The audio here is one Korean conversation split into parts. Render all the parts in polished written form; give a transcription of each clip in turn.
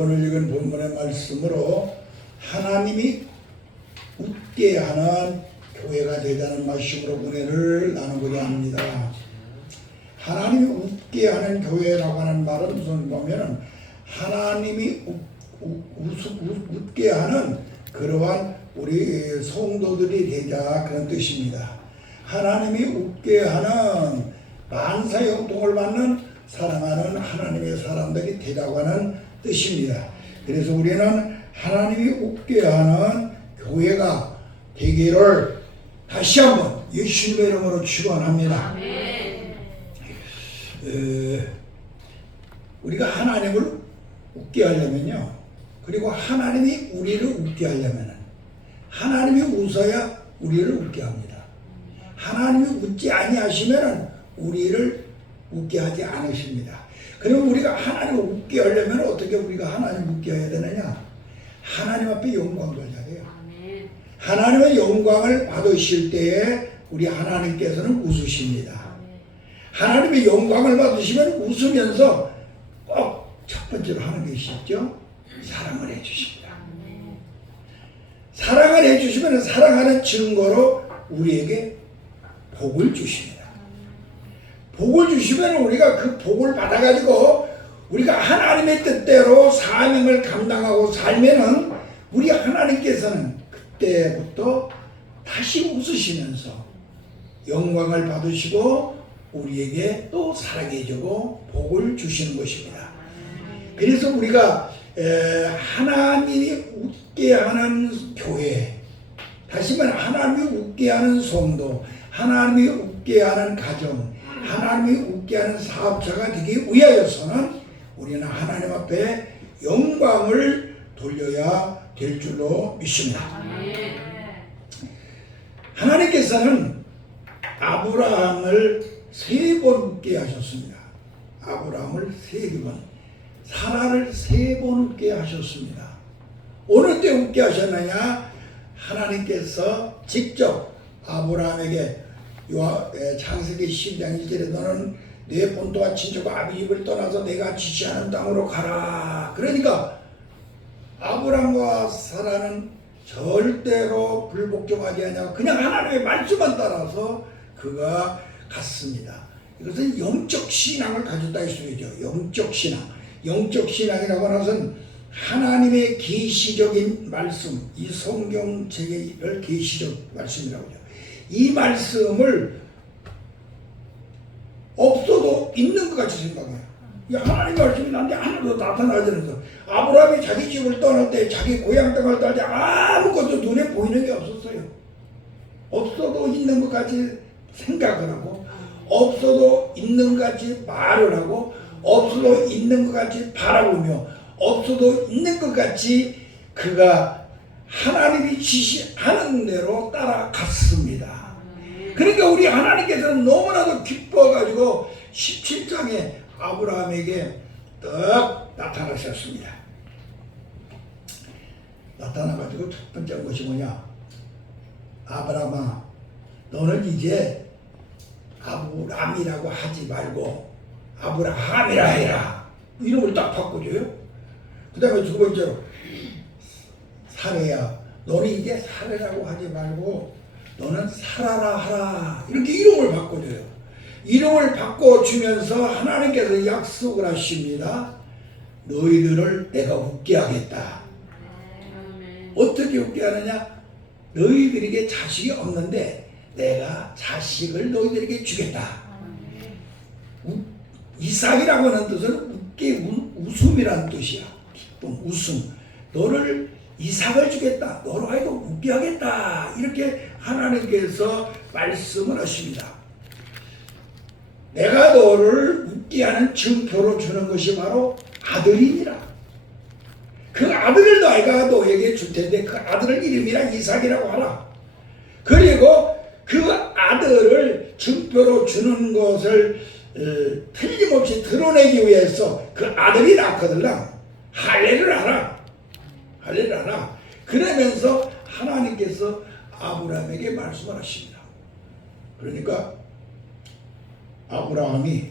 오늘 읽은 본문의 말씀으로 하나님이 웃게 하는 교회가 되자는 말씀으로 은혜를 나누고자 합니다. 하나님이 웃게 하는 교회라고 하는 말은 무슨 보면은 하나님이 웃게 하는 그러한 우리 성도들이 되자 그런 뜻입니다. 하나님이 웃게 하는 만사 형통을 받는 사랑하는 하나님의 사람들이 되자고 하는 뜻입니다. 그래서 우리는 하나님이 웃게 하는 교회가 되기를 다시 한번 예수님의 이름으로 축원합니다. 우리가 하나님을 웃게 하려면요, 그리고 하나님이 우리를 웃게 하려면 하나님이 웃어야 우리를 웃게 합니다. 하나님이 웃지 아니하시면 우리를 웃게 하지 않으십니다. 그럼 우리가 하나님을 웃게 하려면 어떻게 우리가 하나님을 웃게 해야 되느냐? 하나님 앞에 영광 돌려야 돼요. 하나님의 영광을 받으실 때에 우리 하나님께서는 웃으십니다. 하나님의 영광을 받으시면 웃으면서 꼭 첫 번째로 하는 것이 있죠. 사랑을 해주십니다. 사랑을 해주시면 사랑하는 증거로 우리에게 복을 주십니다. 복을 주시면 우리가 그 복을 받아가지고 우리가 하나님의 뜻대로 사명을 감당하고 살면은 우리 하나님께서는 그때부터 다시 웃으시면서 영광을 받으시고 우리에게 또 사랑해주고 복을 주시는 것입니다. 그래서 우리가 하나님이 웃게 하는 교회, 다시 말해 하나님이 웃게 하는 성도, 하나님이 웃게 하는 가정, 하나님이 웃게 하는 사업자가 되기 위하여서는 우리는 하나님 앞에 영광을 돌려야 될 줄로 믿습니다. 하나님께서는 아브라함을 3번 웃게 하셨습니다. 아브라함을 3번, 사라를 3번 웃게 하셨습니다. 어느 때 웃게 하셨느냐? 하나님께서 직접 아브라함에게 창세기 12장 1절에 너는 내 본토와 친척과 아비 집을 떠나서 내가 지시하는 땅으로 가라. 그러니까 아브라함과 사라는 절대로 불복종하지 않냐고 그냥 하나님의 말씀만 따라서 그가 갔습니다. 이것은 영적 신앙을 가졌다 할 수 있죠. 영적 신앙. 영적 신앙이라고 하는 것은 하나님의 계시적인 말씀, 이 성경책을 계시적 말씀이라고 하죠. 이 말씀을 없어도 있는 것 같이 생각해요. 하나님 말씀이 나한테 하나도 나타나지 않아서 아브라함이 자기 집을 떠날 때, 자기 고향 땅을 떠날 때 아무것도 눈에 보이는 게 없었어요. 없어도 있는 것 같이 생각을 하고, 없어도 있는 것 같이 말을 하고, 없어도 있는 것 같이 바라보며, 없어도 있는 것 같이 그가 하나님이 지시하는 대로 따라갔습니다. 그러니까 우리 하나님께서는 너무나도 기뻐가지고 17장에 아브라함에게 딱 나타나셨습니다. 나타나가지고 첫 번째 것이 뭐냐? 아브라함아, 너는 이제 아브람이라고 하지 말고 아브라함이라 해라. 이름을 딱 바꿔줘요. 그 다음에 두 번째로 사례야, 너는 이제 사례라고 하지 말고 너는 사라라 하라. 이렇게 이름을 바꿔줘요. 이름을 바꿔주면서 하나님께서 약속을 하십니다. 너희들을 내가 웃게 하겠다. 어떻게 웃게 하느냐? 너희들에게 자식이 없는데 내가 자식을 너희들에게 주겠다. 이삭이라고 하는 뜻은 웃게, 웃음이라는 뜻이야. 기쁨, 웃음. 너를 이삭을 주겠다. 너로 하여금 웃게 하겠다. 이렇게 하나님께서 말씀을 하십니다. 내가 너를 웃게 하는 증표로 주는 것이 바로 아들이니라. 그 아들을 너희가 너에게 줄 텐데 그 아들을 이름이라 이삭이라고 하라. 그리고 그 아들을 증표로 주는 것을 틀림없이 드러내기 위해서 그 아들이 낳거들라. 할례를 하라. 할례를 하라. 그러면서 하나님께서 아브라함에게 말씀을 하십니다. 그러니까 아브라함이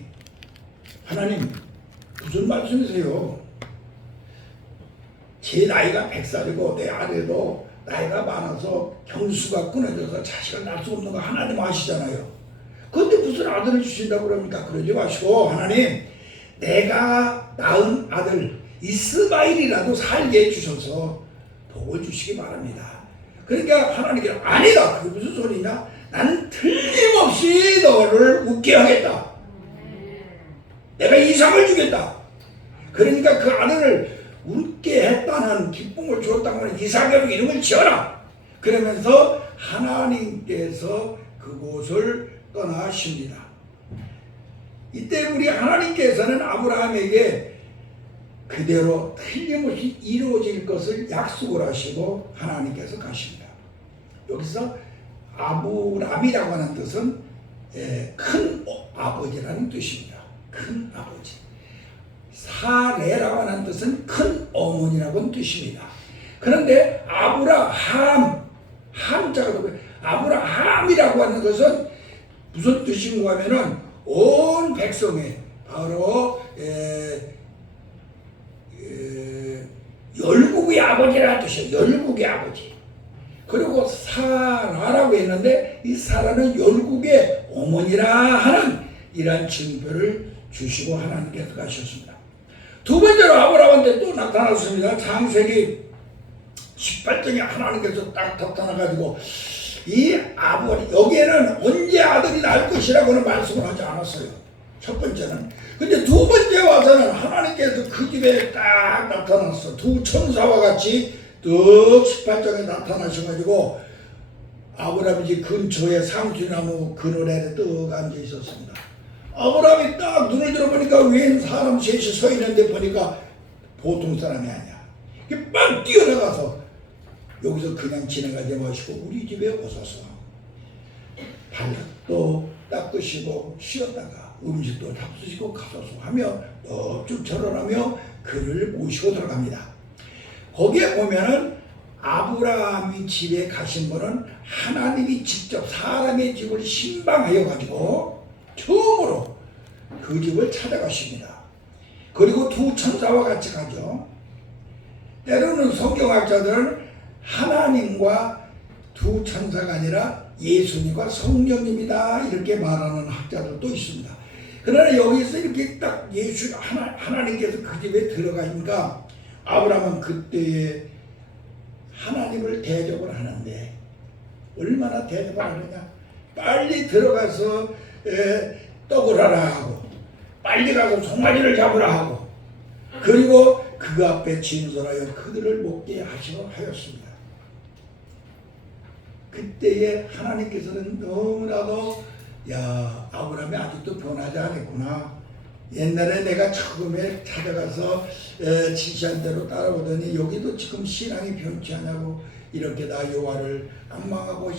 하나님 무슨 말씀이세요? 제 나이가 100살이고 내 아들도 나이가 많아서 경수가 끊어져서 자식을 낳을 수 없는 거 하나님 아시잖아요. 그런데 무슨 아들을 주신다고 그럽니까? 그러지 마시고 하나님 내가 낳은 아들 이스마일이라도 살게 해주셔서 복을 주시기 바랍니다. 그러니까 하나님께 아니다. 그게 무슨 소리냐? 나는 틀림없이 너를 웃게 하겠다. 내가 이삭을 주겠다. 그러니까 그 아들을 웃게 했다는 기쁨을 주었다는 이삭으로 이름을 지어라. 그러면서 하나님께서 그곳을 떠나십니다. 이때 우리 하나님께서는 아브라함에게 그대로 틀림없이 이루어질 것을 약속을 하시고 하나님께서 가십니다. 여기서 아브람이라고 하는 뜻은 큰 아버지라는 뜻입니다. 큰 아버지. 사레라고 하는 뜻은 큰 어머니라고 하는 뜻입니다. 그런데 함자가 아브라함이라고 하는 것은 무슨 뜻인가 하면은 온 백성의 바로 열국의 아버지라는 뜻이에요. 열국의 아버지. 그리고 사라라고 했는데 이 사라는 열국의 어머니라 하는 이러한 징표를 주시고 하나님께서 가셨습니다. 두 번째로 아브라함한테 또 나타났습니다. 창세기 18장에 하나님께서 딱 나타나가지고 이 아버지 여기에는 언제 아들이 낳을 것이라고는 말씀을 하지 않았어요. 첫 번째는. 근데 두 번째 와서는 하나님께서 그 집에 딱 나타났어. 두 천사와 같이 뚝 18장에 나타나셔가지고 아브라함이 집 근처에 상수나무 그늘에 뚝 앉아 있었습니다. 아브라함이 딱 눈을 들어보니까 웬 사람 셋이 서 있는데 보니까 보통 사람이 아니야. 막 뛰어나가서 여기서 그냥 지나가지 마시고 우리 집에 오소서. 발도 닦으시고 쉬었다가 음식도 잡수시고 가소서 하며 쭉 절언하며 그를 모시고 들어갑니다. 거기에 보면은 아브라함이 집에 가신 분은 하나님이 직접 사람의 집을 신방하여 가지고 처음으로 그 집을 찾아가십니다. 그리고 두 천사와 같이 가죠. 때로는 성경학자들은 하나님과 두 천사가 아니라 예수님과 성령님이다 이렇게 말하는 학자들도 있습니다. 그러나 여기서 이렇게 딱 하나님께서 그 집에 들어가니까 아브라함은 그때에 하나님을 대접을 하는데 얼마나 대접을 하느냐. 빨리 들어가서 떡을 하라 하고 빨리 가서 송아지를 잡으라 하고 그리고 그 앞에 진설하여 그들을 먹게 하였습니다. 그때에 하나님께서는 너무나도 아브라함이 아직도 변하지 않았구나. 옛날에 내가 처음에 찾아가서 지시한 대로 따라오더니 여기도 지금 신앙이 변치 않냐고 이렇게 나 여호와를 앙망하고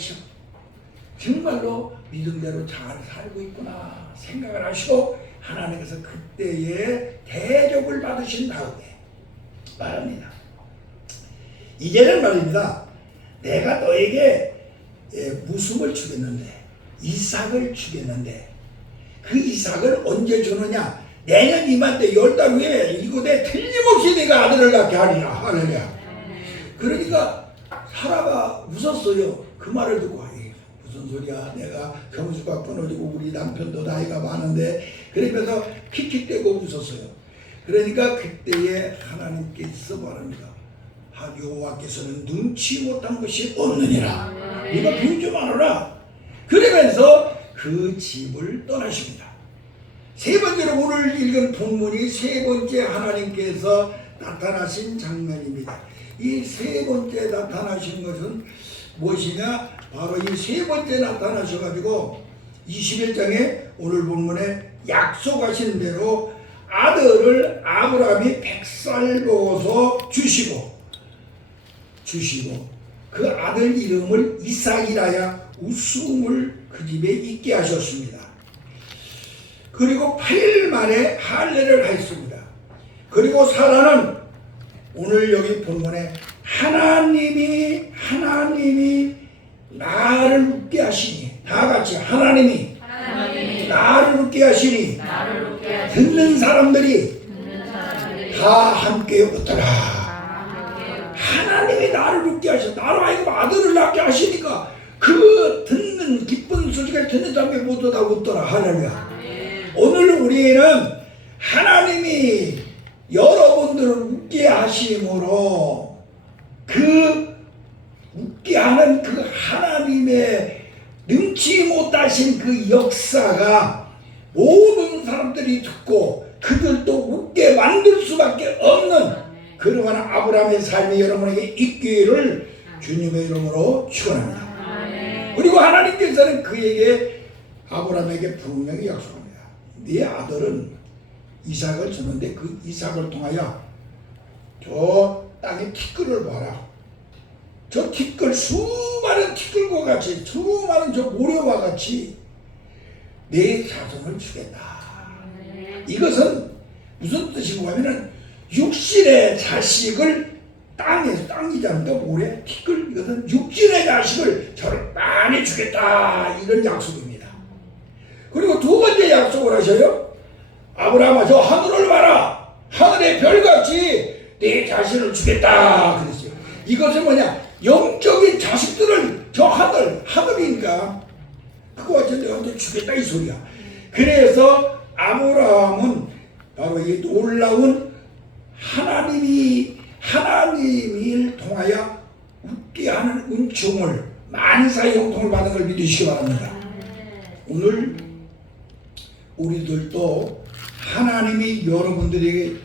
정말로 믿음대로 잘 살고 있구나 생각을 하시고 하나님께서 그때에 대접을 받으신 다음에 말합니다. 이제는 말입니다. 내가 너에게 무슴을 주겠는데 이삭을 주겠는데 그 이삭을 언제 주느냐? 내년 이맘때 10달 후에 이곳에 틀림없이 네가 아들을 낳게 하리라. 하느냐. 그러니까 사라가 웃었어요. 그 말을 듣고 무슨 소리야. 내가 경수가 끊어지고 우리 남편도 나이가 많은데 그러면서 킥킥대고 웃었어요. 그러니까 그때에 하나님께서 말합니다. 여호와께서는 눈치 못한 것이 없느니라. 네가 비우지 말아라. 그러면서 그 집을 떠나십니다. 세 번째로 오늘 읽은 본문이 세 번째 하나님께서 나타나신 장면입니다. 이 세 번째 나타나신 것은 무엇이냐? 바로 이 세 번째 나타나셔가지고 21장에 오늘 본문에 약속하신 대로 아들을 아브라함이 100살 먹어서 주시고 그 아들 이름을 이삭이라야 웃음을 그 집에 있게 하셨습니다. 그리고 8일 만에 할례를 했습니다. 그리고 사라는 오늘 여기 본문에 하나님이 나를 웃게 하시니 다 같이 하나님이 나를 웃게 하시니 듣는 사람들이 다 함께 웃더라. 하나님이 나를 웃게 하셔. 나로 하여금 아들을 낳게 하시니까 그 듣는 기쁜 소식을 듣는 사람이 모두 다 웃더라. 할렐루야. 오늘 우리는 하나님이 여러분들을 웃게 하심으로 그 웃게 하는 그 하나님의 능치 못하신 그 역사가 모든 사람들이 듣고 그들도 웃게 만들 수밖에 없는 그러한 아브라함의 삶이 여러분에게 있기를 주님의 이름으로 축원합니다. 그리고 하나님께서는 그에게 아브라함에게 분명히 약속합니다. 네 아들은 이삭을 주는데 그 이삭을 통하여 저 땅의 티끌을 봐라. 저 티끌, 수많은 티끌과 같이, 수많은 저 모래와 같이 내 자손을 주겠다. 이것은 무슨 뜻이고 하면은 육신의 자식을 땅이잖아. 모래, 티끌, 이것은 육신의 자식을 저를 많이 주겠다. 이런 약속입니다. 그리고 두 번째 약속을 하셔요. 아브라함아, 저 하늘을 봐라. 하늘의 별같이 내 자신을 주겠다. 그랬어요. 이것은 뭐냐? 영적인 자식들을 저 하늘이니까 그거 같이 내가 주겠다 이 소리야. 그래서 아브라함은 바로 이 놀라운 하나님을 통하여 웃게 하는 은총을 만사의 형통을 받은 걸 믿으시기 바랍니다. 오늘 우리들도 하나님이 여러분들에게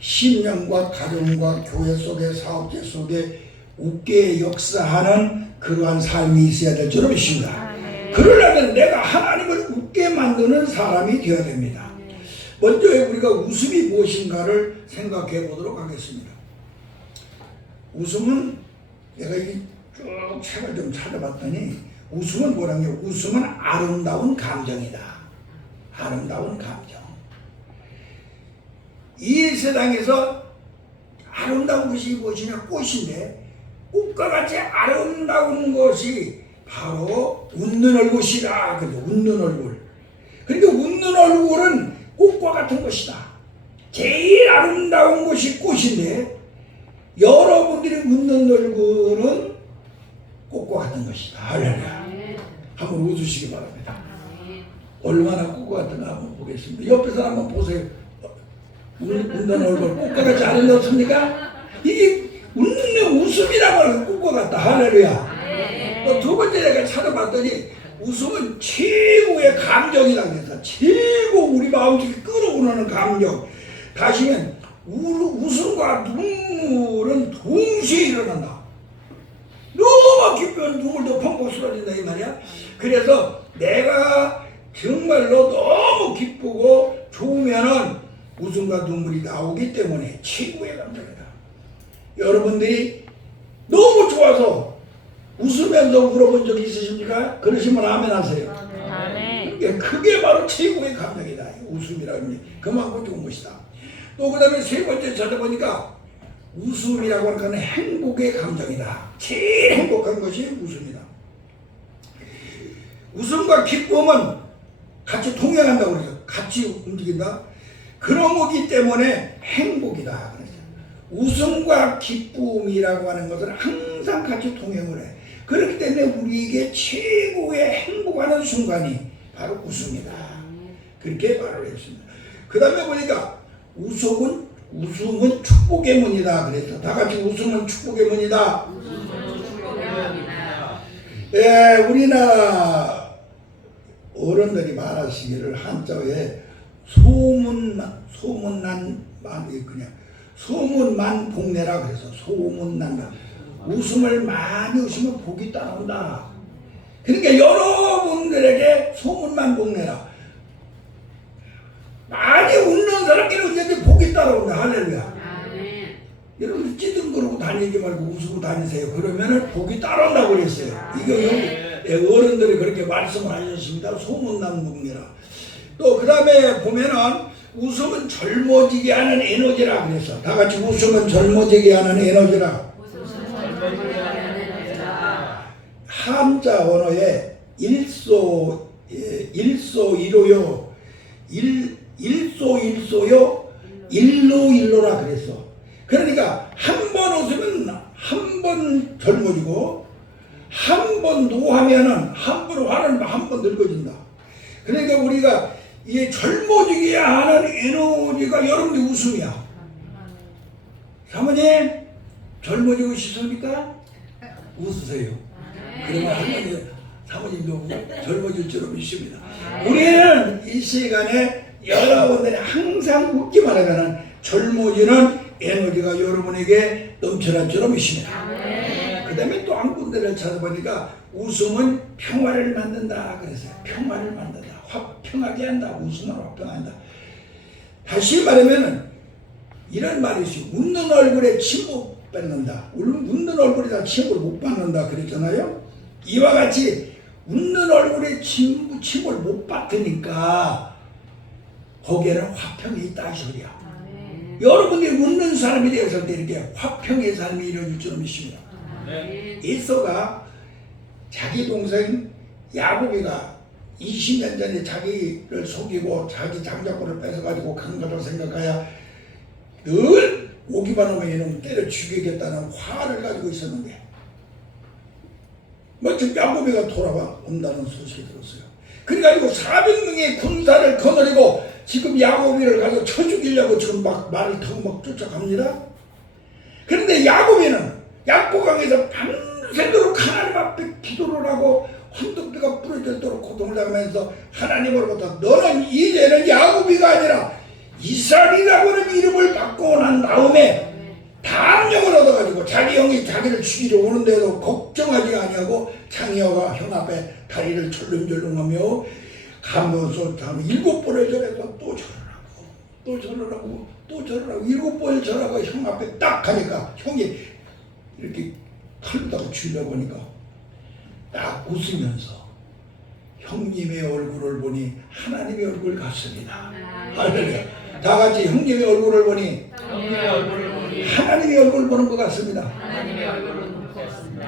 신령과 가정과 교회 속에 사업체 속에 웃게 역사하는 그러한 삶이 있어야 될 줄 믿습니다. 그러려면 내가 하나님을 웃게 만드는 사람이 되어야 됩니다. 먼저 우리가 웃음이 무엇인가를 생각해 보도록 하겠습니다. 웃음은 내가 쭉 책을 좀 찾아봤더니 웃음은 뭐라냐? 웃음은 아름다운 감정이다. 아름다운 감정. 이 세상에서 아름다운 것이 무엇이냐? 꽃인데 꽃과 같이 아름다운 것이 바로 웃는 얼굴이라. 웃는 얼굴. 그러니까 웃는 얼굴은 꽃과 같은 것이다. 제일 아름다운 것이 꽃인데 여러분들이 웃는 얼굴은 꽃과 같은 것이다. 할렐루야. 한번 웃으시기 바랍니다. 얼마나 꽃과 같은가 한번 보겠습니다. 옆에서 한번 보세요. 웃는 얼굴 꽃과 같지 아름답습니까? 이게 웃는 웃음이라고 하는 꽃과 같다. 할렐루야. 또 두 번째 내가 찾아봤더니 웃음은 최고의 감정이라고 해서 최고 우리 마음속에 끌어오르는 감정. 다시면 웃음과 눈물은 동시에 일어난다. 너무 기쁘면 눈물도 펑펑 쏟아진다 이 말이야. 그래서 내가 정말로 너무 기쁘고 좋으면은 웃음과 눈물이 나오기 때문에 최고의 감정이다. 여러분들이 너무 좋아서 웃으면서 울어본 적 있으십니까? 그러시면 아멘 하세요. 그게 바로 최고의 감정이다. 웃음이라는 게 그만큼 좋은 것이다. 또 그 다음에 세 번째 찾아보니까 웃음이라고 하는 것은 행복의 감정이다. 제일 행복한 것이 웃음이다. 웃음과 기쁨은 같이 동행한다고 그래서 같이 움직인다. 그런 거기 때문에 행복이다. 웃음과 기쁨이라고 하는 것은 항상 같이 동행을 해. 그렇기 때문에 우리에게 최고의 행복하는 순간이 바로 웃음이다. 그렇게 말을 했습니다. 그 다음에 보니까 웃음은 축복의 문이다. 그래서 다 같이 웃음은 축복의 문이다. 예, 우리나라 어른들이 말하시기를 한자에 소문만 복내라. 그래서 소문난다. 웃음을 많이 웃으면 복이 따라온다. 그러니까 여러분들에게 소문만 복내라. 많이 웃는 사람끼리 언제든지 복이 따라온다. 할렐루야. 여러분 찌든거리고 다니지 말고 웃고 다니세요. 그러면은 복이 따라온다고 그랬어요. 이거 어른들이 그렇게 말씀을 하셨습니다. 소문난 복내라. 또 그 다음에 보면은 웃음은 젊어지게 하는 에너지라 그래서 다 같이 웃음은 젊어지게 하는 에너지라. 한자 언어에 일소일오요, 일소요, 일로일로라 그랬어. 그러니까 한 번 웃으면 한 번 젊어지고 한 번 노하면은 한 번 화나면 한 번 늙어진다. 그러니까 우리가 이 젊어지게 하는 에너지가 여러분들 웃음이야. 사모님 젊어지고 싶습니까? 웃으세요. 그러면 할머니 사모님도 젊어질 줄 믿습니다. 우리는 이 시간에 여러분들이 항상 웃기만 하면 젊어지는 에너지가 여러분에게 넘쳐날 줄 믿습니다. 그 다음에 또 한 군데를 찾아보니까 웃음은 평화를 만든다 그랬어요. 평화를 만든다. 화평하게 한다. 웃음으로 화평한다. 다시 말하면 이런 말이 있어요. 웃는 얼굴에 침 못 뱉는다. 웃는 얼굴에다 침을 못 받는다 그랬잖아요. 이와 같이 웃는 얼굴에 침을 못 받으니까 거기에는 화평이 있다 이 소리야. 여러분들이 웃는 사람이 되었을 때 이렇게 화평의 삶이 이루어질 줄 믿습니다. 에서가 자기 동생 야곱이가 20년 전에 자기를 속이고 자기 장자권을 뺏어가지고 간 거라고 생각하여 늘 오기만 하면 이놈 때려 죽이겠다는 화를 가지고 있었는데 지금 야곱이가 돌아와 온다는 소식이 들었어요. 그래가지고 400명의 군사를 거느리고 지금 야곱이를 가서 쳐 죽이려고 지금 막 말을 타고 막 쫓아갑니다. 그런데 야곱이는 약보강에서 밤새도록 하나님 앞에 기도를 하고 환독비가 부러질도록 고통을 당하면서 하나님으로부터 너는 이제는 야곱이가 아니라 이스라엘이라고는 이름을 바꾸고 난 다음에 담력을 얻어가지고 자기 형이 자기를 죽이려 오는데도 걱정하지 아니하고 장녀가 형 앞에 다리를 철름철름하며 가면서 7번을 절해서 또 절하고 또 절하고 또 절하고 7번을 절하고 형 앞에 딱 가니까 형이 이렇게 칼로다가 죽이려고 보니까 딱 웃으면서 형님의 얼굴을 보니 하나님의 얼굴 같습니다. 할렐루야. 다 같이 형님의 얼굴을 보니 하나님의 얼굴을 보는 것 같습니다.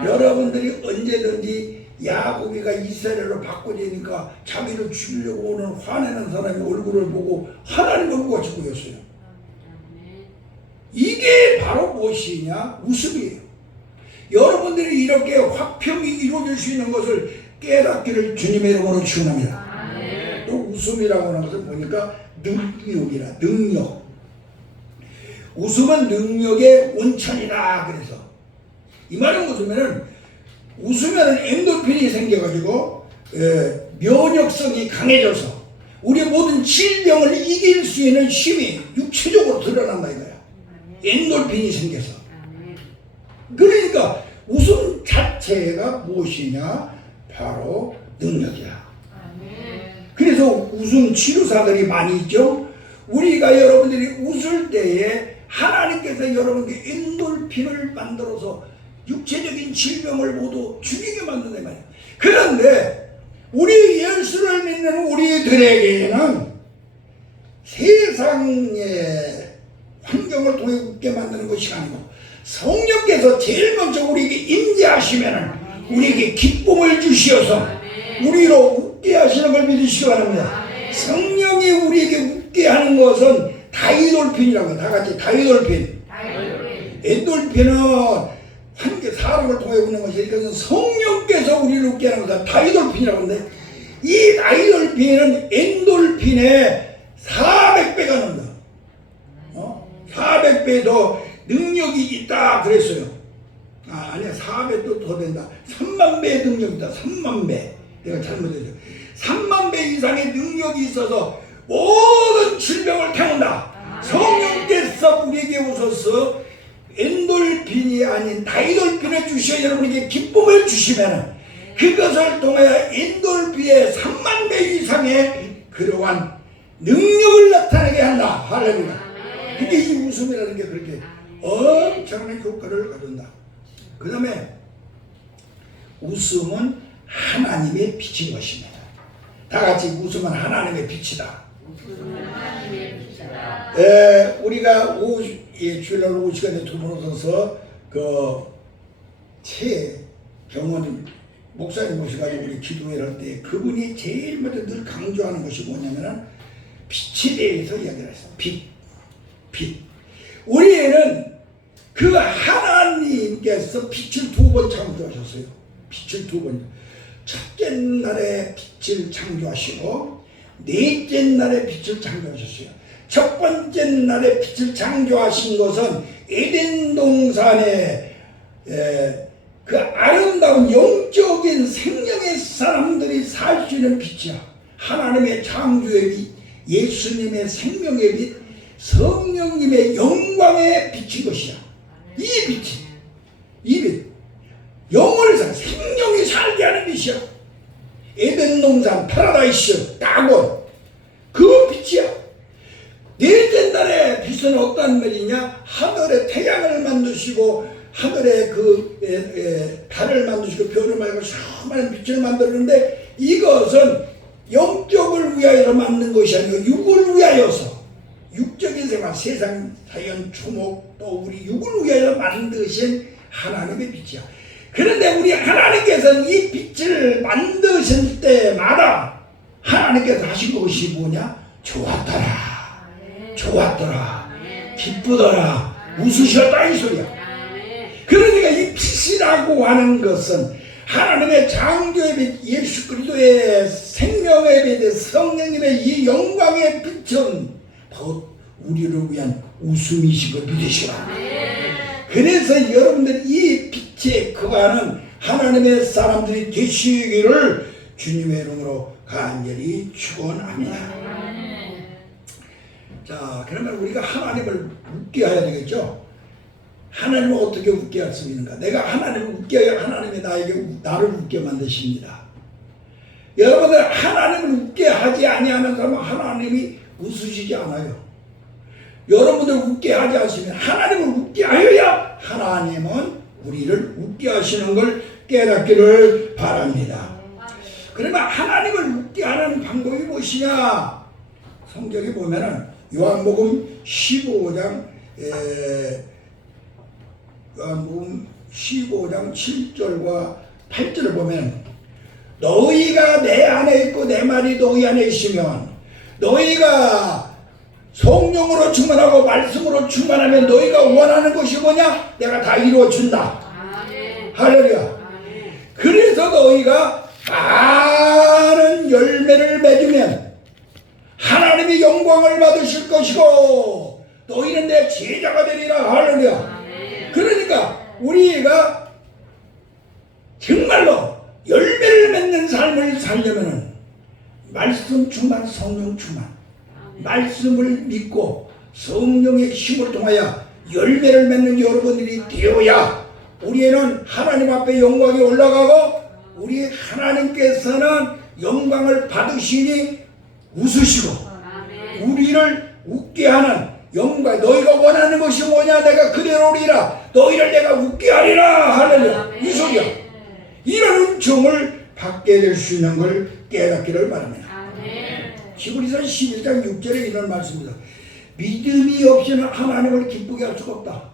여러분들이 언제든지 야곱이가 이스라엘로 바꿔지니까 자기를 죽이려고 오는 화내는 사람의 얼굴을 보고 하나님 얼굴 같이 보였어요. 이게 바로 무엇이냐? 웃음이에요. 여러분들이 이렇게 화평이 이루어질 수 있는 것을 깨닫기를 주님의 이름으로 축원합니다. 또 웃음이라고 하는 것을 보니까 능력이라 능력. 웃음은 능력의 원천이다. 그래서 이 말은 웃으면 엔도핀이 생겨가지고 면역성이 강해져서 우리의 모든 질병을 이길 수 있는 힘이 육체적으로 드러난다 이거야. 엔돌핀이 생겨서. 그러니까 웃음 자체가 무엇이냐? 바로 능력이야. 그래서 웃음 치료사들이 많이 있죠. 우리가 여러분들이 웃을 때에 하나님께서 여러분께 엔돌핀을 만들어서 육체적인 질병을 모두 죽이게 만든다 말이야. 그런데 우리 예수를 믿는 우리들에게는 세상의 환경을 통해 웃게 만드는 것이 아니고 성령께서 제일 먼저 우리에게 임재하시면은 우리에게 기쁨을 주시어서 우리로 웃게 하시는 걸 믿으시기 바랍니다. 성령이 우리에게 웃게 하는 것은 다이돌핀이라고 해요. 다 같이 다이돌핀. 엔돌핀은 사람을 통해 웃는 것이 이것은 성령께서 우리를 웃게 하는 것은 다이돌핀이라고 하는데 이 다이돌핀은 엔돌핀의 400배가 넘는다. 400배 더 능력이 있다 그랬어요. 아니야 4배도 더 된다. 3만 배의 능력이 있다. 3만 배. 내가 잘못했죠. 3만 배 이상의 능력이 있어서 모든 질병을 태운다. 성령께서 우리에게 오셔서 엔돌핀이 아닌 다이돌핀을 주시어 여러분에게 기쁨을 주시면 그것을 통하여 엔돌핀의 3만 배 이상의 그러한 능력을 나타내게 한다. 할렐루야. 그게 이 웃음이라는 게 그렇게 엄청난 효과를 가진다. 그 다음에 웃음은 하나님의 빛인 것입니다. 다 같이 웃음은 하나님의 빛이다. 우리가 주일날 오후 시간에 두 분 오셔서 최경원 목사님 모셔가지고 우리 기도회를 할 때 그분이 제일 먼저 늘 강조하는 것이 뭐냐면은 빛에 대해서 이야기를 했어요. 빛. 우리에는 그 하나님 하나님께서 빛을 2번 창조하셨어요. 빛을 2번. 첫째 날에 빛을 창조하시고 넷째 날에 빛을 창조하셨어요. 첫 번째 날에 빛을 창조하신 것은 에덴 동산에 그 아름다운 영적인 생명의 사람들이 살 수 있는 빛이야. 하나님의 창조의 빛, 예수님의 생명의 빛, 성령님의 영광의 빛인 것이야. 이 빛이, 이 빛, 영을 생명이 살게 하는 빛이야. 에덴 동산 파라다이스 낙원, 그 빛이야. 넷째 날의 빛은 어떤 빛이냐? 하늘에 태양을 만드시고 하늘에 달을 만드시고 별을 만들고 수많은 빛을 만들었는데, 이것은 영적을 위하여서 만든 것이 아니고 육을 위하여서, 육적인 생활, 세상, 자연, 초목, 또 우리 육을 위하여 만드신 하나님의 빛이야. 그런데 우리 하나님께서는 이 빛을 만드실 때마다 하나님께서 하신 것이 뭐냐? 좋았더라, 좋았더라, 기쁘더라, 웃으셨다, 이 소리야. 그러니까 이 빛이라고 하는 것은 하나님의 창조의 빛, 예수 그리스도의 생명의 빛, 성령님의 이 영광의 빛은 바로 우리를 위한 웃음이신 걸 믿으시라. 그래서 여러분들 이 빛에 거하는 하나님의 사람들이 되시기를 주님의 이름으로 간절히 축원합니다. 자, 그러면 우리가 하나님을 웃게 해야 되겠죠? 하나님을 어떻게 웃게 할 수 있는가? 내가 하나님을 웃게 해야 하나님이 나를 웃게 만드십니다. 여러분들 하나님을 웃게 하지 아니하는 사람은 하나님이 웃으시지 않아요. 여러분들 웃게 하지 않으시면 하나님을 웃게 하여야 하나님은 우리를 웃게 하시는 걸 깨닫기를 바랍니다. 그러면 하나님을 웃게 하는 방법이 무엇이냐? 성경에 보면은 요한복음 15장 7절과 8절을 보면, 너희가 내 안에 있고 내 말이 너희 안에 있으면 너희가 성령으로 충만하고 말씀으로 충만하면 너희가 원하는 것이 뭐냐? 내가 다 이루어준다. 할렐루야. 그래서 너희가 많은 열매를 맺으면 하나님의 영광을 받으실 것이고 너희는 내 제자가 되리라. 할렐루야. 그러니까 우리가 정말로 열매를 맺는 삶을 살려면은 말씀 충만, 성령 충만, 말씀을 믿고 성령의 힘을 통하여 열매를 맺는 여러분들이 되어야 우리는 하나님 앞에 영광이 올라가고 우리 하나님께서는 영광을 받으시니 웃으시고 우리를 웃게 하는 영광, 너희가 원하는 것이 뭐냐? 내가 그대로 오리라. 너희를 내가 웃게 하리라. 할렐루야. 이 소리야. 이런 은총을 받게 될 수 있는 걸 깨닫기를 바랍니다. 히브리서 11장 6절에 이런 말씀입니다. 믿음이 없이는 하나님을 기쁘게 할 수가 없다.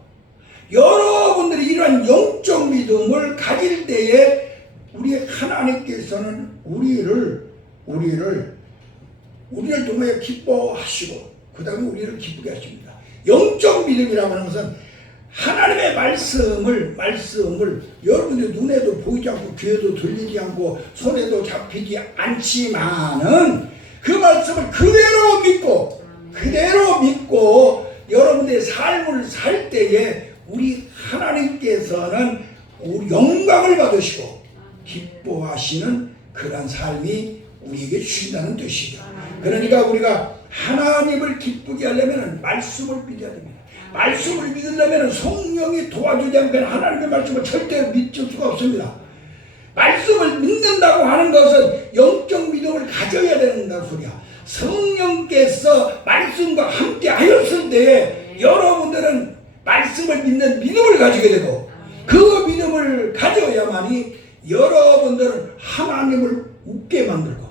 여러분들이 이러한 영적 믿음을 가질 때에 우리 하나님께서는 우리를 통하여 기뻐하시고 그 다음에 우리를 기쁘게 하십니다. 영적 믿음이라고 하는 것은 하나님의 말씀을 여러분들 눈에도 보이지 않고 귀에도 들리지 않고 손에도 잡히지 않지만은 그 말씀을 그대로 믿고 여러분들의 삶을 살 때에 우리 하나님께서는 우리 영광을 받으시고 기뻐하시는 그런 삶이 우리에게 주신다는 뜻이죠. 그러니까 우리가 하나님을 기쁘게 하려면 말씀을 믿어야 됩니다. 말씀을 믿으려면 성령이 도와주지 않으면 하나님의 말씀을 절대 믿을 수가 없습니다. 말씀을 믿는다고 하는 것은 영적 믿음을 가져야 된다는 소리야. 성령께서 말씀과 함께 하였을 때 여러분들은 말씀을 믿는 믿음을 가지게 되고 그 믿음을 가져야만이 여러분들은 하나님을 웃게 만들고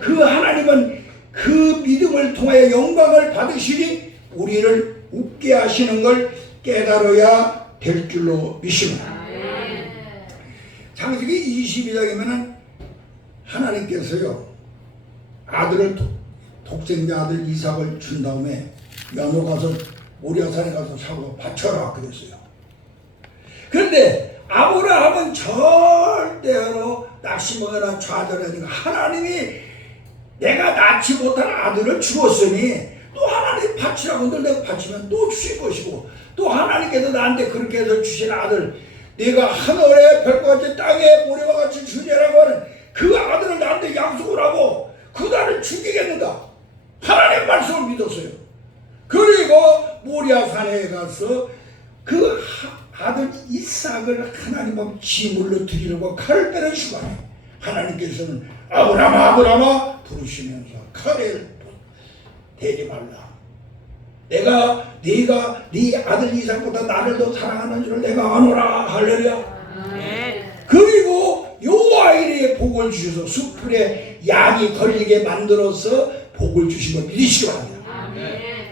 그 하나님은 그 믿음을 통하여 영광을 받으시니 우리를 웃게 하시는 걸 깨달아야 될 줄로 믿습니다. 창세기 22장이면은 하나님께서요 아들을 독생자 아들 이삭을 준 다음에 연호 가서 모리아산에 가서 사고 바쳐라 그랬어요. 그런데 아브라함은 절대로 낙심하거나 좌절하니까 하나님이 내가 낳지 못한 아들을 주었으니 또 하나님 바치라고 늘 내가 바치면 또 주실 것이고 또 하나님께서 나한테 그렇게 해서 주신 아들 내가 하늘의 별과 같이 땅에 모래와 같이 주냐라고 하는 그 아들을 나한테 약속을 하고 그 나를 죽이겠는가 하나님의 말씀을 믿었어요. 그리고 모리아산에 가서 그 아들 이삭을 하나님 앞에 제물로 드리려고 칼을 빼는 순간에 하나님께서는 아브라함아 아브라함아 부르시면서 칼을 대지 말라. 네가 네 아들 이삭보다 나를 더 사랑하는 줄을 내가 아노라. 할렐루야. 그리고 여호와 이레의 복을 주셔서 숯불에 양이 걸리게 만들어서 복을 주신 걸 믿으시기 바랍니다.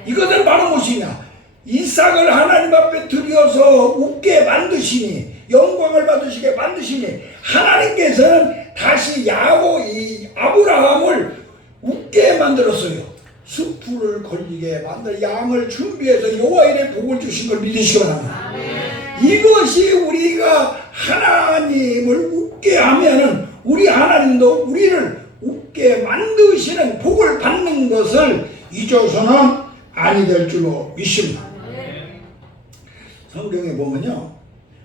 이것은 바로 무엇이냐? 이삭을 하나님 앞에 드려서 웃게 만드시니 영광을 받으시게 만드시니 하나님께서는 다시 이 아브라함을 웃게 만들었어요. 숯불을 걸리게 만들 양을 준비해서 여호와 이레 복을 주신 걸 믿으시기 바랍니다. 이것이 우리가 하나님을 웃게 하면은 우리 하나님도 우리를 웃게 만드시는 복을 받는 것을 잊어서는 아니 될 줄로 믿습니다. 성경에 보면요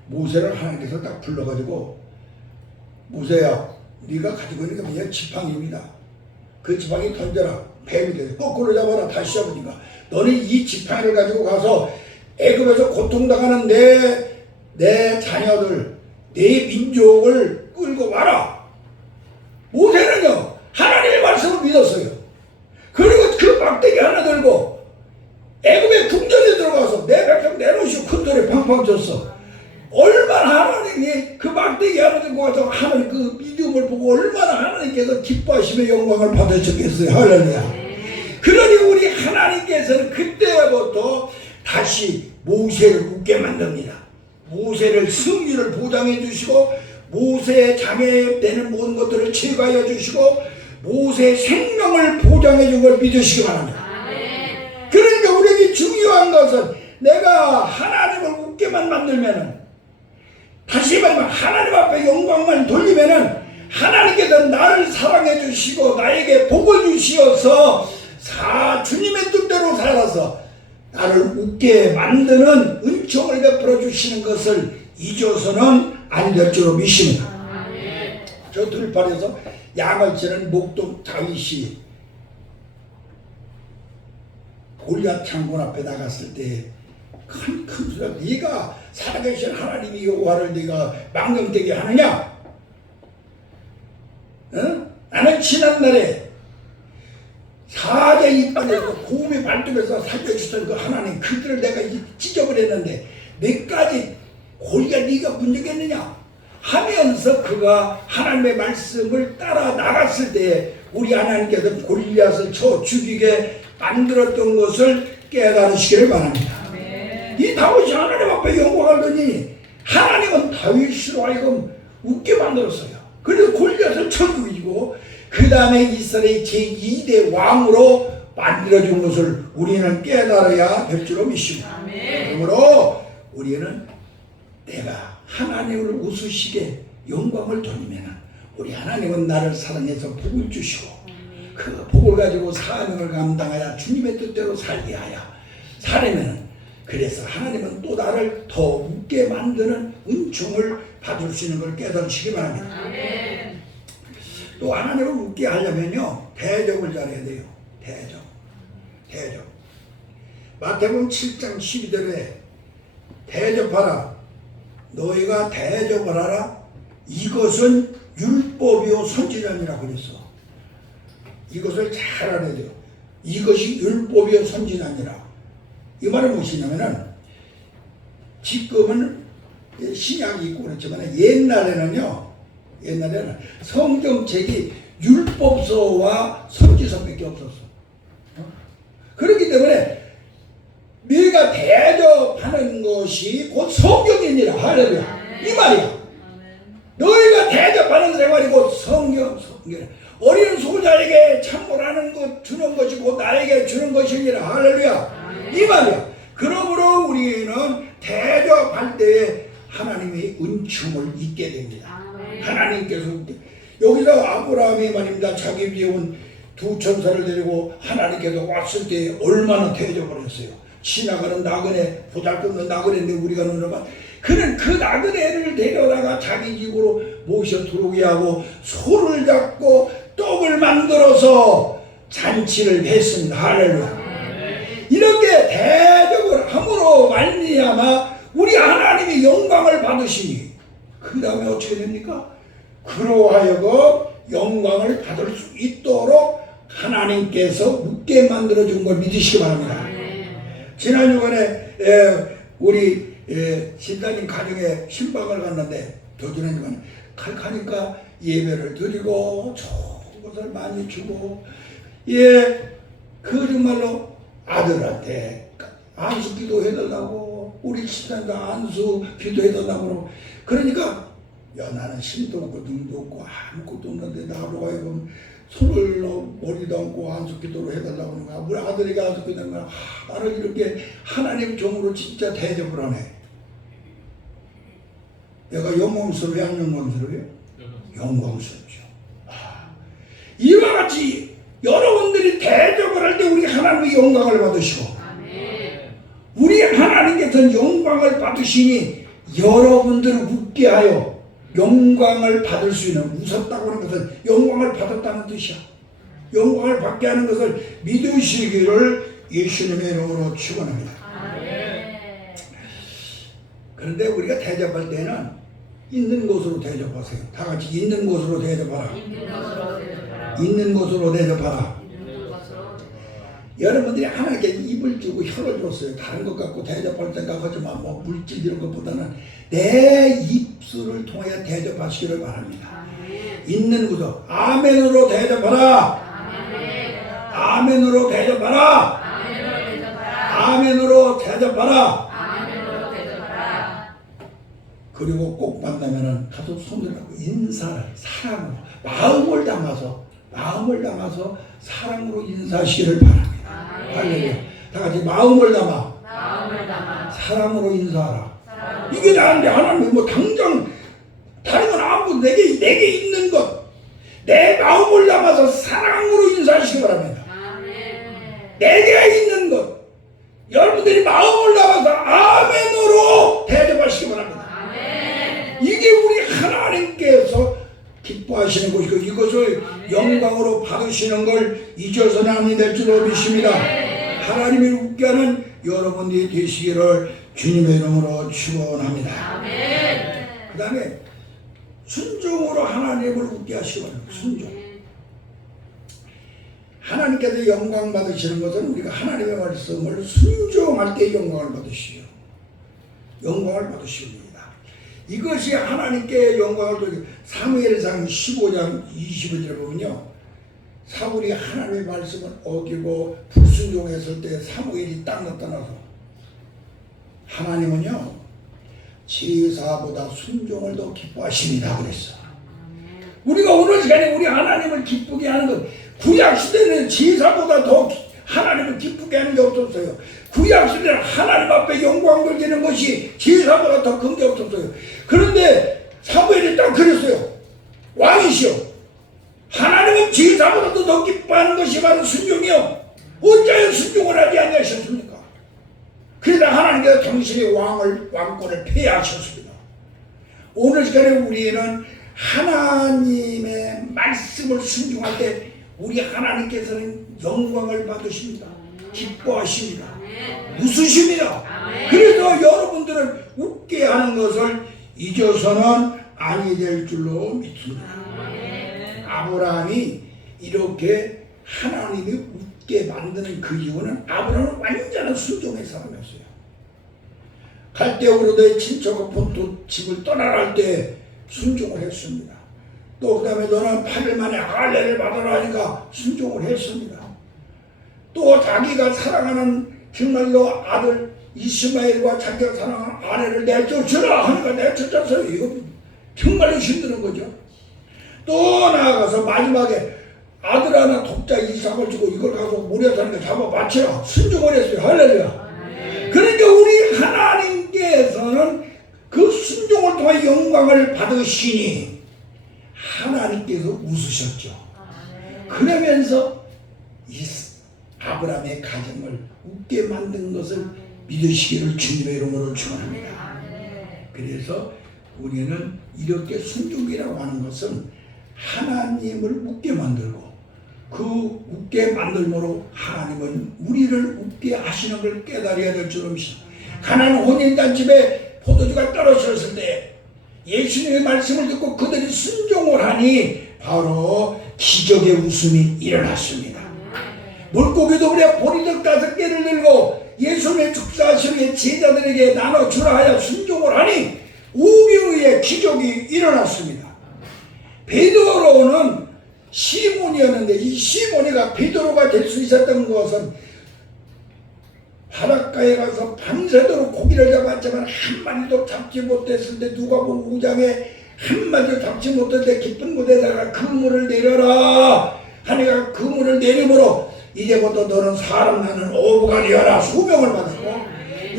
모세를 하나님께서 딱 불러가지고 모세야 네가 가지고 있는 게 그냥 지팡이입니다. 그 지팡이 던져라. 뱀이 돼. 거꾸로 잡아라. 다시 잡으니까 너는 이 지팡이를 가지고 가서 애굽에서 고통당하는 내 자녀들 내 민족을 끌고 와라. 모세는요 하나님의 말씀을 믿었어요. 그리고 그 막대기 하나 들고 애굽의 궁전에 들어가서 내 백성 내놓으시고 큰 소리 팡팡 쳤어. 얼마나 하나님이 그 막대기 하나 들고 가서 하나님 그 믿음을 보고 얼마나 하나님께서 기뻐하시며 영광을 받으셨겠어요. 할렐루야. 그러니 우리 하나님께서는 그때부터 다시 모세를 웃게 만듭니다. 모세를 승리를 보장해 주시고 모세의 장애되는 모든 것들을 제거하여 주시고 모세의 생명을 보장해 준 걸 믿으시기 바랍니다. 그러니까 우리에게 중요한 것은 내가 하나님을 웃게만 만들면은 다시 말하면 하나님 앞에 영광만 돌리면은 하나님께서 나를 사랑해 주시고 나에게 복을 주시어서 주님의 뜻대로 살아서 나를 웃게 만드는 은총을 베풀어 주시는 것을 잊어서는 안 될 줄로 믿습니다. 저 들판에서 양을 치는 목동 다윗이 골리앗 장군 앞에 나갔을 때 큰 소리가 네가 살아계신 하나님이 여호와를 네가 망령되게 하느냐? 나는 지난날에 사자 이빨에서 곰의 발톱에서 살려주던 그 하나님 그들을 내가 찢어버렸는데 몇가지 골리앗 네가 문제겠느냐 하면서 그가 하나님의 말씀을 따라 나갔을 때 우리 하나님께서 골리앗을 쳐 죽이게 만들었던 것을 깨달으시기를 바랍니다. 이 다윗이 하나님 앞에 영광하더니 하나님은 다윗으로 하여금 웃게 만들었어요. 그래서 골리앗을 쳐 죽이고 그 다음에 이스라엘의 제2대 왕으로 만들어준 것을 우리는 깨달아야 될 줄로 믿습니다. 그러므로 우리는 내가 하나님을 웃으시게 영광을 돌리면 우리 하나님은 나를 사랑해서 복을 주시고 그 복을 가지고 사명을 감당하여 주님의 뜻대로 살게 하여 살면 그래서 하나님은 또 나를 더 웃게 만드는 은총을 받을 수 있는 걸 깨달으시기 바랍니다. 또 하나님을 웃게 하려면요 대접을 잘해야 돼요. 대접. 마태복음 7장 12절에 대접하라. 너희가 대접을 하라. 이것은 율법이요 선지자니라 그랬어. 이것을 잘 알아야 돼요. 이것이 율법이요 선지자니라. 이 말은 무엇이냐면은 지금은 신약이 있고 그렇지만 옛날에는 성경책이 율법서와 선지서밖에 없었어. 그렇기 때문에 네가 대접하는 것이 곧 성경이니라. 할렐루야. 이 말이야. 너희가 대접하는 생활이 곧 성경. 어린 소자에게 참고라는 것 주는 것이 곧 나에게 주는 것이니라. 할렐루야. 이 말이야. 그러므로 우리는 대접할 때에 하나님의 은총을 잊게 됩니다. 아멘. 하나님께서 여기서 아브라함이 말입니다. 자기 뒤에 온 두 천사를 데리고 하나님께서 왔을 때 얼마나 대접을 했어요. 지나가는 나그네, 보잘것없는 나그네인데 우리가 누나가 그는 그 나그네를 데려다가 자기 집으로 모셔 들어오게 하고 소를 잡고 떡을 만들어서 잔치를 했습니다. 할렐루야. 이렇게 대접을 함으로 말미암아 우리 하나님이 영광을 받으시니 그 다음에 어떻게 됩니까? 그러하여금 영광을 받을 수 있도록 하나님께서 묻게 만들어준 걸 믿으시기 바랍니다. 지난 주간에 우리 신사님 가정에 신방을 갔는데 더 지난 주간에 가니까 예배를 드리고 좋은 것을 많이 주고 그 정말로 아들한테 안수 기도해달라고 우리 신사님 안수 기도해달라고 그러니까 나는 힘도 없고 능도 없고 아무것도 없는데 나로 하여금 손을 머리도 얹고 안수기도를 해달라고 하는 거야. 우리 아들에게 안수기도하는 거야. 나를 이렇게 하나님 종으로 진짜 대접을 하네. 내가 영광스러워요? 안 영광스러워요? 영광스럽죠. 이와 같이 여러분들이 대접을 할 때 우리 하나님의 영광을 받으시고 우리 하나님께서는 영광을 받으시니 여러분들을 웃게 하여 영광을 받을 수 있는 웃었다고 하는 것은 영광을 받았다는 뜻이야. 영광을 받게 하는 것을 믿으시기를 예수님의 이름으로 축원합니다. 그런데 우리가 대접할 때는 있는 곳으로 대접하세요. 다 같이 있는 곳으로 대접하라. 있는 곳으로 대접하라. 여러분들이 하나님께 입을 주고 혀를 줬어요. 다른 것 갖고 대접할 생각하지만 뭐 물질 이런 것보다는 내 입술을 통하여 대접하시기를 바랍니다. 있는 곳으로 아멘으로 대접하라. 아멘으로 대접하라. 아멘으로 대접하라. 그리고 꼭 만나면은 가서 손을 잡고 인사를 사랑으로 마음을 담아서 사랑으로 인사하시기를 바랍니다. 할렐루야. 다 같이 마음을 담아 사랑으로 인사하라. 이게 나한테 하나님이 뭐 당장 다른 건 아무것도 내게 있는 것 내 마음을 담아서 사랑으로 인사하시기 바랍니다. 내게 있는 것 여러분들이 마음을 담아서 아멘으로 대접하시기 바랍니다. 이게 우리 하나님께서 기뻐하시는 것이고 이것을 영광으로 받으시는 걸 잊어서는 안 될 줄로 믿습니다. 하나님을 웃게 하는 여러분들이 되시기를 주님의 이름으로 축원합니다. 그 다음에 순종으로 하나님을 웃게 하시기 바랍니다. 순종. 하나님께서 영광 받으시는 것은 우리가 하나님의 말씀을 순종할 때 영광을 받으시오. 영광을 받으십니다. 이것이 하나님께 영광을 돌리고 사무엘상 15장 20절에 보면요. 사울이 하나님의 말씀을 어기고 불순종했을 때 사무엘이 땅을 떠나서 하나님은요 제사보다 순종을 더 기뻐하십니다 그랬어. 우리가 오늘 시간에 우리 하나님을 기쁘게 하는 것 구약시대는 제사보다 더 하나님을 기쁘게 하는 게 없었어요. 구약시대는 하나님 앞에 영광 돌리는 것이 제사보다 더 큰 게 없었어요. 그런데 사무엘이 딱 그랬어요. 왕이시오. 하나님은 제사보다 더 기뻐하는 것이 바로 순종이요. 어찌하여 순종을 하지 아니하셨습니까? 그래서 하나님께서 당신의 왕권을 폐하셨습니다. 오늘 시간에 우리는 하나님의 말씀을 순종할 때 우리 하나님께서는 영광을 받으십니다. 기뻐하십니다. 웃으십니다. 그래서 여러분들을 웃게 하는 것을 잊어서는 아니 될 줄로 믿습니다. 아브라함이 이렇게 하나님이 웃게 만드는 그 이유는 아브라함은 완전한 순종의 사람이었어요. 갈대우로의 친척의 본토 집을 떠나라 할 때 순종을 했습니다. 또 그 다음에 너는 8일 만에 할례를 받으라 하니까 순종을 했습니다. 또 자기가 사랑하는 정말로 아들 이스마엘과 자기가 사랑하는 아내를 내쫓으라 하니까 내쫓았어요. 이거 정말로 힘드는 거죠. 또 나아가서 마지막에 아들 하나 독자 이삭을 주고 이걸 가서 모리아 산에 잡아 바치라 순종을 했어요. 할렐루야. 그러니까 우리 하나님께서는 그 순종 통해 영광을 받으시니 하나님께서 웃으셨죠. 그러면서 이 아브라함의 가정을 웃게 만든 것을 믿으시기를 주님의 이름으로 축원합니다. 그래서 우리는 이렇게 순종이라고 하는 것은 하나님을 웃게 만들고 그 웃게 만들므로 하나님은 우리를 웃게 하시는 걸 깨달아야 될 줄 믿습니다. 가나안 혼인잔치에 포도주가 떨어졌을 때 예수님의 말씀을 듣고 그들이 순종을 하니 바로 기적의 웃음이 일어났습니다. 물고기도 그래 보리떡 5개를 들고 예수님의 축사하시는 제자들에게 나눠주라 하여 순종을 하니 우기의 기적이 일어났습니다. 베드로는 시몬이었는데 이 시몬이가 베드로가 될 수 있었던 것은 바닷가에 가서 밤새도록 고기를 잡았지만 한 마리도 잡지 못했을 때 누가복음 5장에 한 마리도 잡지 못했을 때 깊은 곳에다가 그물을 내려라 하니까 그물을 내림으로 이제부터 너는 사람 나는 어부가 되어라 소명을 받았고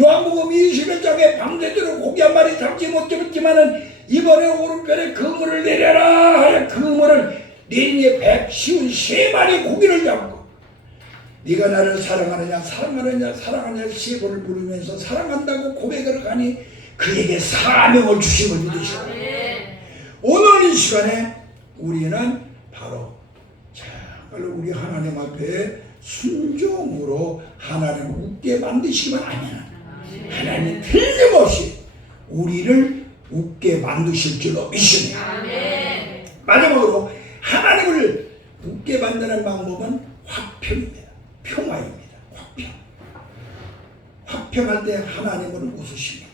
요한복음 21장에 밤새도록 고기 한 마리 잡지 못했지만은 이번에 오른편에 그물을 내려라 하여 그물을 내리니 153마리 고기를 잡고 네가 나를 사랑하느냐 사랑하느냐 사랑하느냐 3번을 부르면서 사랑한다고 고백을 하니 그에게 사명을 주신 걸 믿으시오. 오늘 이 시간에 우리는 바로 정말로 우리 하나님 앞에 순종으로 하나님을 웃게 만드시기만 하면 하나님 틀림없이 우리를 웃게 만드실 줄로 믿습니다. 마지막으로 하나님을 웃게 만드는 방법은 화평입니다. 평화입니다. 화평할 때 하나님은 웃으십니다.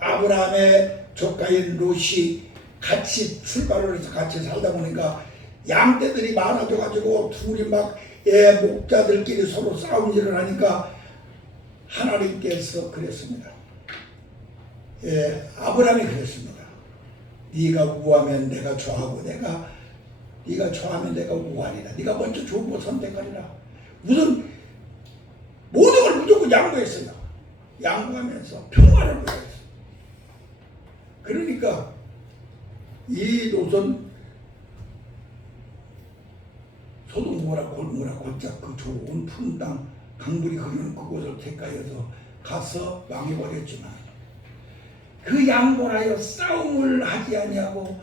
아브라함의 조카인 롯이 같이 출발을 해서 같이 살다 보니까 양떼들이 많아져가지고 둘이 막 목자들끼리 서로 싸움 일을 하니까 하나님께서 그랬습니다. 아브라함이 그랬습니다. 네가 우하면 내가 좋아하고 네가 좋아하면 내가 우하리라. 네가 먼저 좋은 거 선택하리라. 모든 걸 무조건 양보했어요. 양보하면서 평화를 누렸어요. 그러니까 이 롯은 소돔고라 골모라 골짝 그 좋은 푸른 땅 강물이 흐르는 그곳을 택하여서 가서 망해버렸지만 그 양보하여 싸움을 하지 아니하고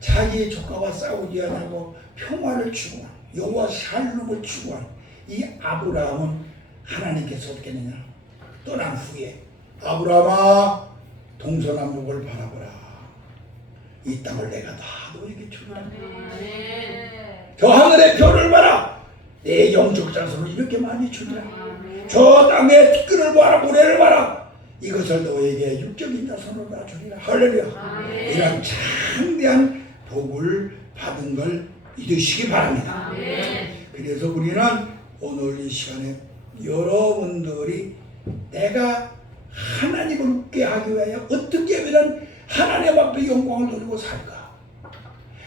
자기의 조카와 싸우지 아니하고 평화를 추구한 여호와 샬롬을 추구한 이 아브라함은 하나님께서 어떻게 했느냐 떠난 후에 아브라함아 동서남북을 바라보라. 이 땅을 내가 다 너에게 주리라. 저 하늘의 별을 봐라. 내 영적 자손을 이렇게 많이 주리라. 저 땅의 끈을 봐라. 모래를 봐라. 이것을 너에게 육적인 자손으로 다 주리라. 할렐루야. 이런 창대한 복을 받은 걸 믿으시기 바랍니다. 그래서 우리는 오늘 이 시간에 여러분들이 내가 하나님을 웃게 하기 위하여 어떻게 하면 하나님 앞에 영광을 돌리고 살까?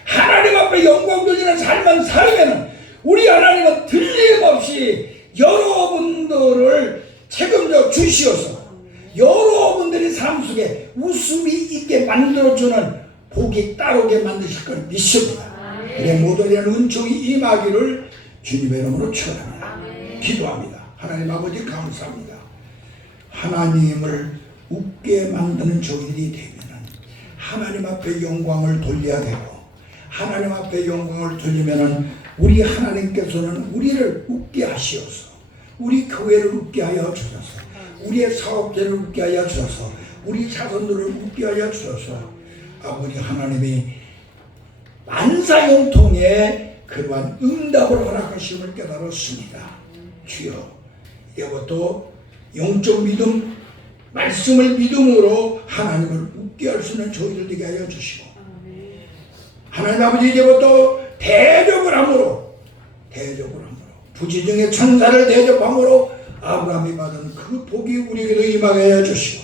하나님 앞에 영광 돌리는 삶만 살면 우리 하나님은 틀림없이 여러분들을 책임져 주시어서 여러분들의 삶 속에 웃음이 있게 만들어주는 복이 따르게 만드실 걸 믿습니다. 그래 모든 은총이 임하기를 주님의 이름으로 축원합니다. 기도합니다. 하나님 아버지 감사합니다. 하나님을 웃게 만드는 저희들이 되면 하나님 앞에 영광을 돌려야 되고 하나님 앞에 영광을 돌리면 우리 하나님께서는 우리를 웃게 하시어서 우리 교회를 웃게 하여 주셔서 우리의 사업자를 웃게 하여 주셔서 우리 자손들을 웃게 하여 주셔서 아버지 하나님이 만사형통의 그러한 응답을 허락하심을 깨달았습니다. 주여 이것도 영적 믿음 말씀을 믿음으로 하나님을 웃게 할 수 있는 저희들 되게 하여 주시고 하나님 아버지 이제부터 대적을 함으로 부지중의 천사를 대접함으로 아브라함이 받은 그 복이 우리에게도 임하게 하여 주시고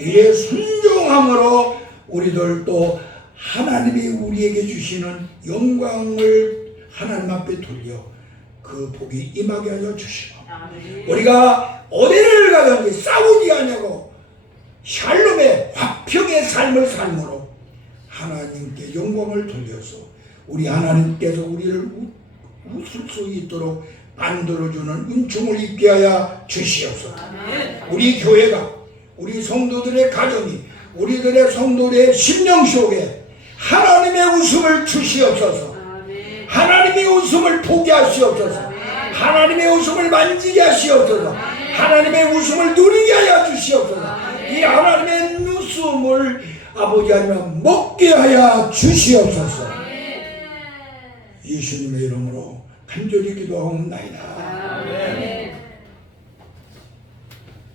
이에 순종함으로 우리들 또 하나님이 우리에게 주시는 영광을 하나님 앞에 돌려 그 복이 임하게 하여 주시고 우리가 어디를 가든지 싸우지 아니하고 삶을 삶으로 하나님께 영광을 돌려서 우리 하나님께서 우리를 웃을 수 있도록 만들어주는 은총을 입게 하여 주시옵소서. 우리 교회가, 우리 성도들의 가정이, 우리들의 성도들의 심령 속에 하나님의 웃음을 주시옵소서. 하나님의 웃음을 보게 하시옵소서. 하나님의 웃음을 만지게 하시옵소서. 하나님의 웃음을 누리게 하여 주시옵소서. 이 하나님의 웃음을 아버지 하나님 먹게 하여 주시옵소서. 예수님의 이름으로 간절히 기도하옵나이다.